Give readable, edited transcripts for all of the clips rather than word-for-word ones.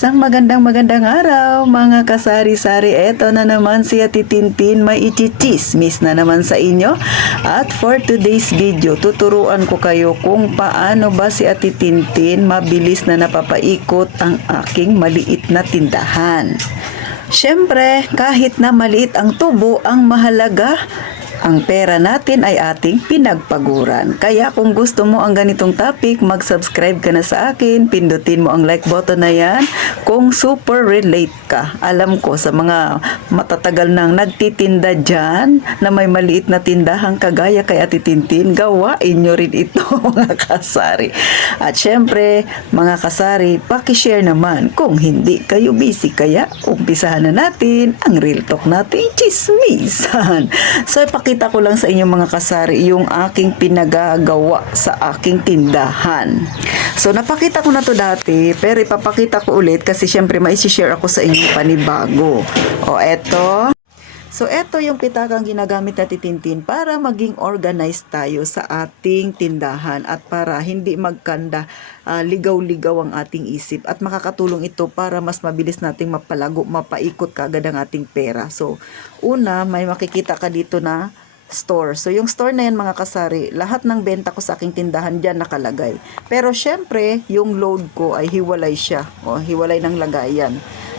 Isang magandang araw mga kasari-sari. Eto na naman si Ate Tintin, may ichichismis na naman sa inyo. At for today's video, tuturuan ko kayo kung paano ba si Ate Tintin mabilis na napapaikot ang aking maliit na tindahan. Siyempre, kahit na maliit ang tubo, ang mahalaga, ang pera natin ay ating pinagpaguran. Kaya kung gusto mo ang ganitong topic, mag-subscribe ka na sa akin, pindutin mo ang like button na yan kung super relate ka. Alam ko sa mga matatagal nang nagtitinda dyan na may maliit na tindahan kagaya kay Ate Tintin, gawain nyo rin ito mga kasari. At syempre mga kasari, pakishare naman kung hindi kayo busy. Kaya umpisahan na natin ang real talk natin, chismisan. So ipakita ko lang sa inyo mga kasari yung aking pinagagawa sa aking tindahan. So napakita ko na to dati, pero ipapakita ko ulit kasi syempre mai-share ako sa inyong panibago. O eto. So eto yung pitakang ginagamit na Tintin para maging organized tayo sa ating tindahan at para hindi magkanda, ligaw-ligaw ang ating isip, at makakatulong ito para mas mabilis nating mapalago, mapaikot kaagad ang ating pera. So una, may makikita ka dito na store. So yung store na yan mga kasari, lahat ng benta ko sa aking tindahan dyan nakalagay. Pero syempre, yung load ko ay hiwalay siya. O, hiwalay ng lagayan.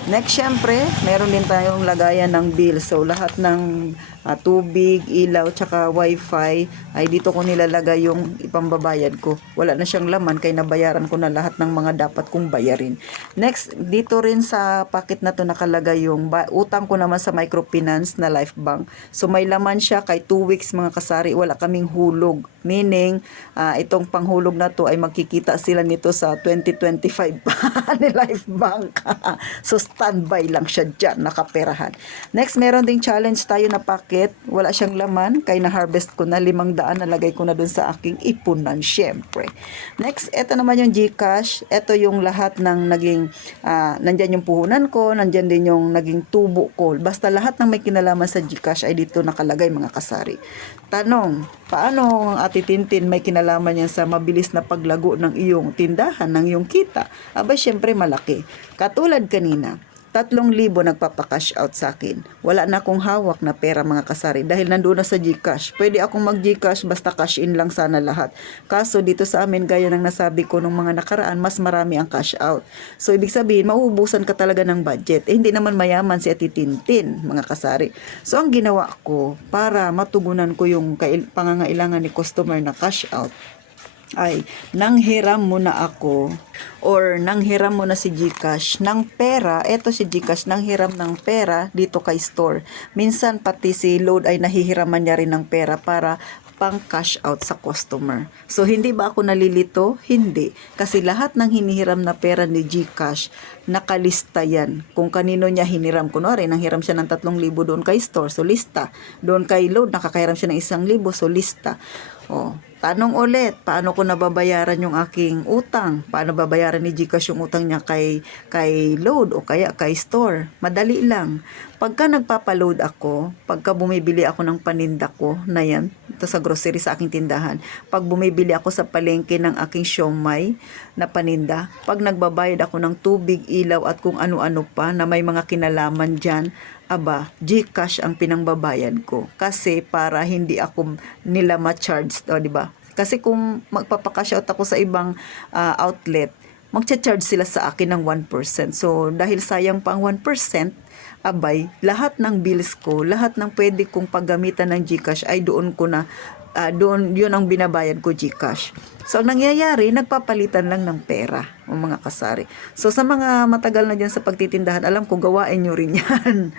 Next, syempre, meron din tayong lagayan ng bill. So, lahat ng tubig, ilaw, tsaka wifi ay dito ko nilalagay yung ipambabayad ko. Wala na siyang laman kaya nabayaran ko na lahat ng mga dapat kong bayarin. Next, dito rin sa packet na to nakalagay yung utang ko naman sa microfinance na Life Bank. So, may laman siya kay 2 weeks mga kasari. Wala kaming hulog. Meaning, itong panghulog na to ay magkikita sila nito sa 2025 pa ni Life Bank. So, standby lang siya dyan, nakaperahan. Next, meron ding challenge tayo na packet. Wala siyang laman, kaya na-harvest ko na 500, nalagay ko na dun sa aking ipunan, syempre. Next, eto naman yung GCash. Eto yung lahat ng naging, nandyan yung puhunan ko, nandyan din yung naging tubo ko. Basta lahat ng may kinalaman sa GCash ay dito nakalagay mga kasari. Tanong, paano ang Ate Tintin may kinalaman yan sa mabilis na paglago ng iyong tindahan, ng iyong kita? Aba, syempre malaki. Katulad kanina, 3,000 nagpapakash out sa akin. Wala na akong hawak na pera mga kasari dahil nandoon na sa GCash. Pwede akong mag-GCash basta cash in lang sana lahat. Kaso dito sa amin, gaya ng nasabi ko nung mga nakaraan, mas marami ang cash out. So ibig sabihin, mauubusan ka talaga ng budget. Hindi naman mayaman si Ate Tintin mga kasari. So ang ginawa ko para matugunan ko yung pangangailangan ni customer na cash out ay nanghiram muna ako or nanghiram muna si GCash ng pera. Eto si GCash nanghiram ng pera dito kay store. Minsan pati si load ay nahihiraman niya rin ng pera para pang cash out sa customer. So hindi ba ako nalilito? Hindi. Kasi lahat ng hinihiram na pera ni GCash nakalista yan. Kung kanino niya hiniram. Kunwari, nanghiram siya ng 3,000 doon kay store. So lista. Doon kay load, nakakahiram siya ng 1,000. So lista. Oh, tanong ulit, paano ko nababayaran yung aking utang? Paano babayaran ni GCash yung utang niya kay load o kaya kay store? Madali lang. Pagka nagpapaload ako, pagka bumibili ako ng paninda ko na yan, ito sa grocery sa aking tindahan, pag bumibili ako sa palengke ng aking siomay na paninda, pag nagbabayad ako ng tubig, ilaw at kung ano-ano pa na may mga kinalaman dyan, aba, GCash ang pinangbabayad ko. Kasi para hindi ako nila ma-charge, o diba? Kasi kung magpapakash out ako sa ibang outlet, magcha-charge sila sa akin ng 1%. So, dahil sayang pa ang 1%, abay, lahat ng bills ko, lahat ng pwede kong paggamitan ng GCash ay doon ko na, doon, yun ang binabayad ko GCash. So, ang nangyayari, nagpapalitan lang ng pera, o mga kasari. So, sa mga matagal na dyan sa pagtitindahan, alam ko, gawain nyo rin yan.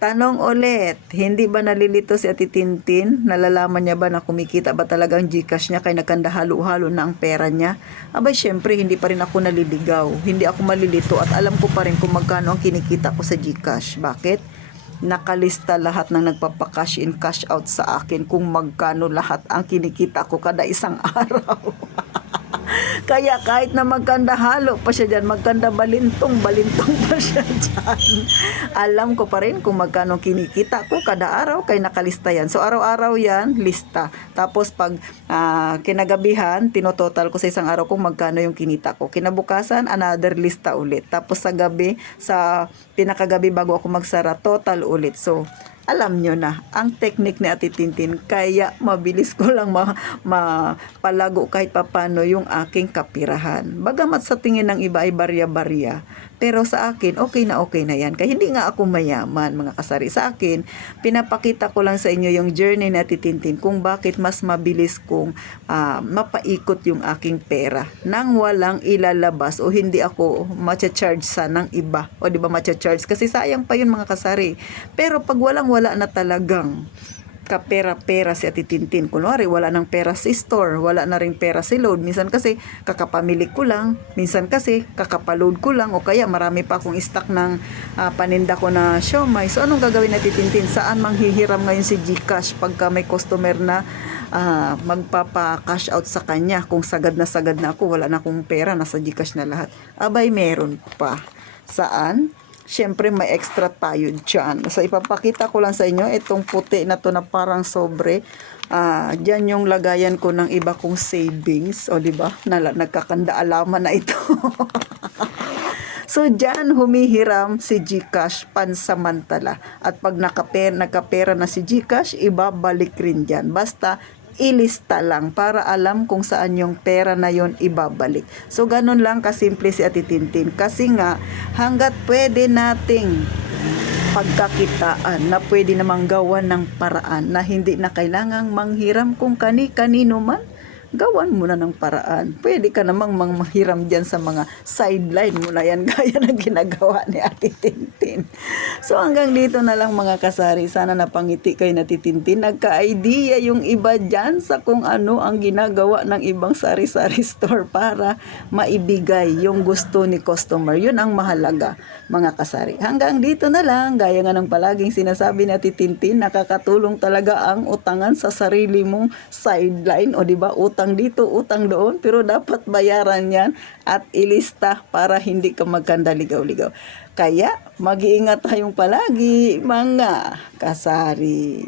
Tanong ulit, hindi ba nalilito si Ate Tintin? Nalalaman niya ba na kumikita ba talaga ang GCash niya kaya nakanda halo-halo na ang pera niya? Abay, syempre, hindi pa rin ako naliligaw. Hindi ako malilito at alam ko pa rin kung magkano ang kinikita ko sa GCash. Bakit? Nakalista lahat ng nagpapakash in cash out sa akin kung magkano lahat ang kinikita ko kada isang araw. Kaya kahit na magkanda halo pa siya dyan, magkanda balintong pa siya dyan. Alam ko pa rin kung magkano kinikita ko kada araw, kay nakalista yan. So araw-araw yan, lista. Tapos pag kinagabihan, tinototal ko sa isang araw kung magkano yung kinita ko. Kinabukasan, another lista ulit. Tapos sa gabi, sa pinakagabi bago ako magsara, total ulit. So alam nyo na ang technique ni Ate Tintin, kaya mabilis ko lang mapalago kahit papano yung aking kapirahan. Bagamat sa tingin ng iba ay barya-barya, pero sa akin okay na yan. Kaya hindi nga ako mayaman, mga kasari. Sa akin, pinapakita ko lang sa inyo yung journey ni Ate Tintin kung bakit mas mabilis kong mapaikot yung aking pera nang walang ilalabas o hindi ako matcha-charge sa ng iba. O di ba matcha-charge? Kasi sayang pa yun, mga kasari. Pero pag wala na talagang kapera-pera si Ate Tintin. Kunwari, wala nang pera si store, wala na rin pera si load. Minsan kasi kakapamili ko lang, minsan kasi kakapaload ko lang, o kaya marami pa akong stock ng paninda ko na siomai. So anong gagawin ni Ate Tintin? Saan manghihiram ngayon si GCash pagka may customer na magpapa-cash out sa kanya? Kung sagad na ako, wala na akong pera, nasa GCash na lahat. Abay, meron pa. Saan? Siyempre may extra tayo dyan. So ipapakita ko lang sa inyo itong puti na to na parang sobre. Dyan yung lagayan ko ng iba kong savings. O diba? Nagkakanda alaman na ito. So dyan humihiram si GCash pansamantala. At pag nagkapera na si GCash, ibabalik rin dyan. Basta ilista lang para alam kung saan yung pera na yon ibabalik. So ganun lang kasimple si Ate Tintin. Kasi nga hanggat pwede nating pagkakitaan na pwede namang gawan ng paraan na hindi na kailangang manghiram kung kani-kanino man, gawan mo na ng paraan. Pwede ka namang manghiram dyan sa mga sideline mo na yan, gaya ng ginagawa ni Ate Tintin. So hanggang dito na lang, mga kasari. Sana napangiti kayo na Ate Tintin. Nagka-idea yung iba dyan sa kung ano ang ginagawa ng ibang sari-sari store para maibigay yung gusto ni customer. Yun ang mahalaga, mga kasari. Hanggang dito na lang, gaya nga ng palaging sinasabi ni Ate Tintin, nakakatulong talaga ang utangan sa sarili mong sideline, o diba, utang dito, utang doon, pero dapat bayaran yan at ilista para hindi ka magkanda ligaw-ligaw. Kaya mag-iingat tayong palagi, mga kasari.